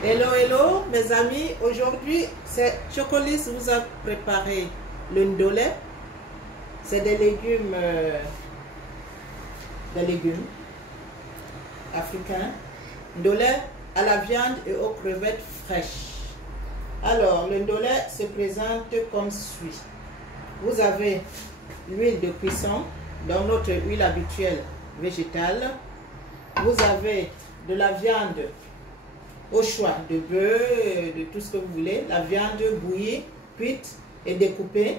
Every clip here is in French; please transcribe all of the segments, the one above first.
Hello, hello mes amis, aujourd'hui c'est Chocolis vous a préparé le ndolé. C'est des légumes africains. Ndolé à la viande et aux crevettes fraîches. Alors le ndolé se présente comme suit. Vous avez l'huile de cuisson, dans notre huile habituelle végétale. Vous avez de la viande au choix, de bœuf, de tout ce que vous voulez, la viande bouillie, cuite et découpée.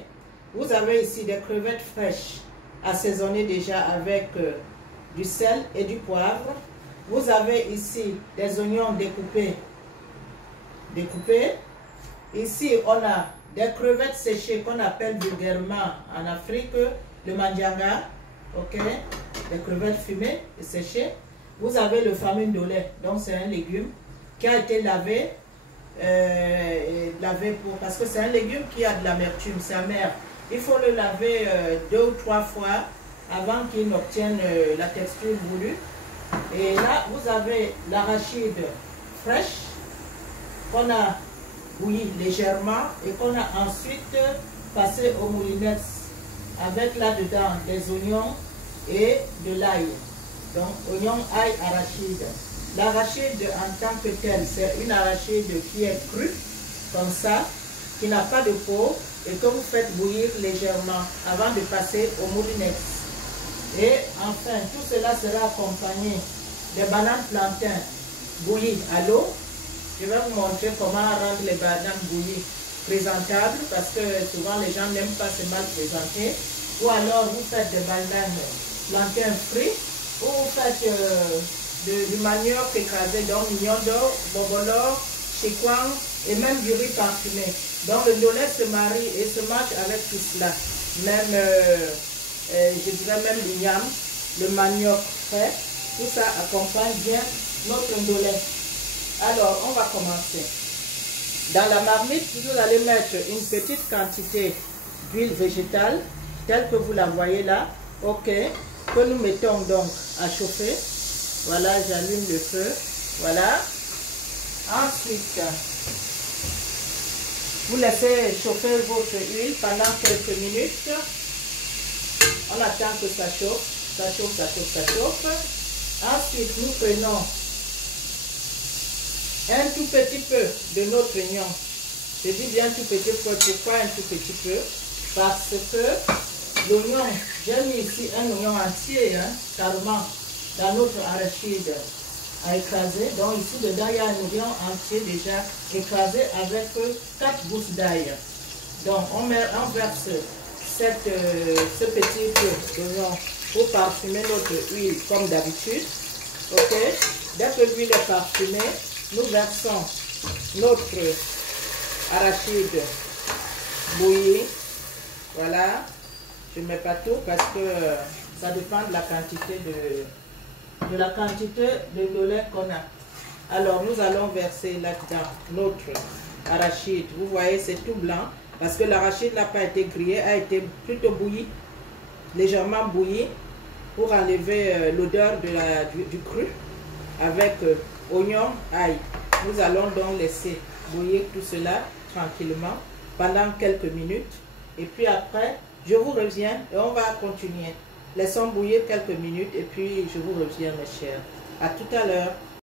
Vous avez ici des crevettes fraîches assaisonnées déjà avec du sel et du poivre. Vous avez ici des oignons découpés. Ici, on a des crevettes séchées qu'on appelle vulgairement en Afrique le mandianga, ok, des crevettes fumées et séchées. Vous avez le fameux ndolé, donc c'est un légume qui a été lavé, parce que c'est un légume qui a de l'amertume, c'est amer. Il faut le laver 2 ou 3 fois avant qu'il n'obtienne la texture voulue. Et là, vous avez l'arachide fraîche qu'on a bouilli légèrement et qu'on a ensuite passé au moulinex avec là-dedans des oignons et de l'ail. Donc, oignon, ail, arachide. L'arachide en tant que tel, c'est une arachide qui est crue, comme ça, qui n'a pas de peau et que vous faites bouillir légèrement avant de passer au moulinex. Et enfin, tout cela sera accompagné des bananes plantains bouillies à l'eau. Je vais vous montrer comment rendre les bananes bouillies présentables parce que souvent les gens n'aiment pas se mal présenter. Ou alors vous faites des bananes plantains frits ou vous faites du manioc écrasé, donc mignon d'or, bobolor, chikwang et même du riz parfumé. Donc le ndolé se marie et se mange avec tout cela. Même, je dirais même l'igname, le manioc frais, tout ça accompagne bien notre ndolé. Alors, on va commencer. Dans la marmite, vous allez mettre une petite quantité d'huile végétale, telle que vous la voyez là, ok, que nous mettons donc à chauffer. Voilà, j'allume le feu. Voilà. Ensuite, vous laissez chauffer votre huile pendant quelques minutes. On attend que ça chauffe. Ça chauffe, ça chauffe, ça chauffe. Ensuite, nous prenons un tout petit peu de notre oignon. Je dis bien tout petit peu. Pourquoi un tout petit peu? Parce que l'oignon, j'ai mis ici un oignon entier, hein, carrément, dans notre arachide à écraser. Donc ici dedans il y a un oignon entier déjà écrasé avec 4 gousses d'ail. Donc on verse ce petit peu d'oignon pour parfumer notre huile comme d'habitude. Ok. Dès que l'huile est parfumée, nous versons notre arachide bouilli. Voilà. Je ne mets pas tout parce que ça dépend de la quantité de ndolé qu'on a. Alors nous allons verser là-dedans notre arachide. Vous voyez, c'est tout blanc parce que l'arachide n'a pas été grillé, a été plutôt bouilli, légèrement bouilli pour enlever l'odeur du cru avec oignon, ail. Nous allons donc laisser bouillir tout cela tranquillement pendant quelques minutes et puis après je vous reviens et on va continuer. Laissons bouillir quelques minutes et puis je vous reviens mes chers. À tout à l'heure.